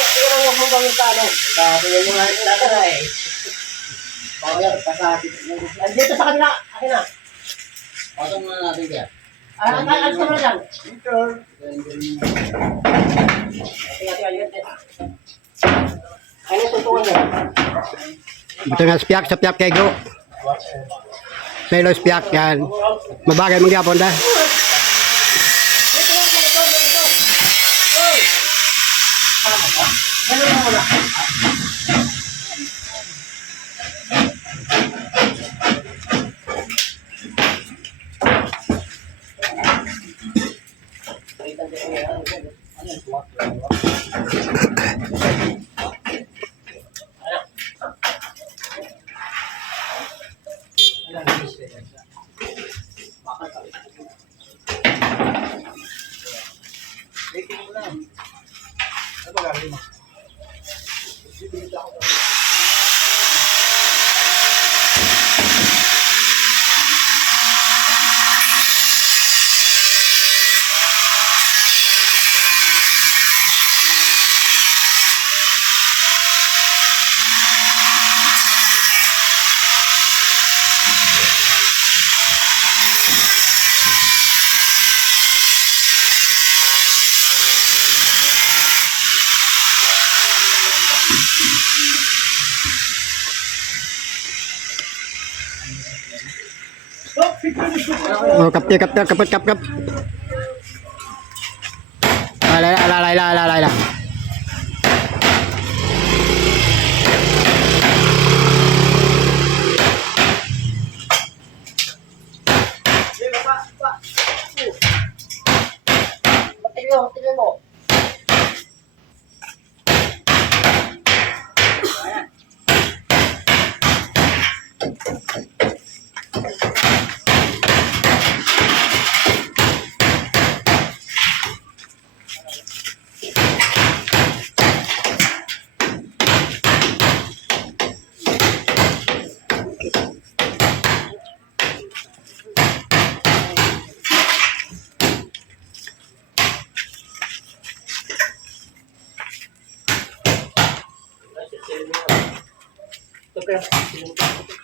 huwag mo bang yung talo? Sabi mo nga yung talo na eh. Bawal, pasakit. Andito sa kanila, akin na. Pasok muna natin kaya. Alis ka muna dyan. Sure. Ano yung tutungan niya? Ito nga spiak, sa piak kay Gro. Selo spiak yan. Mabagay mong yapon da. Oh, kap. Alay. Tingnan mo. Ito kaya.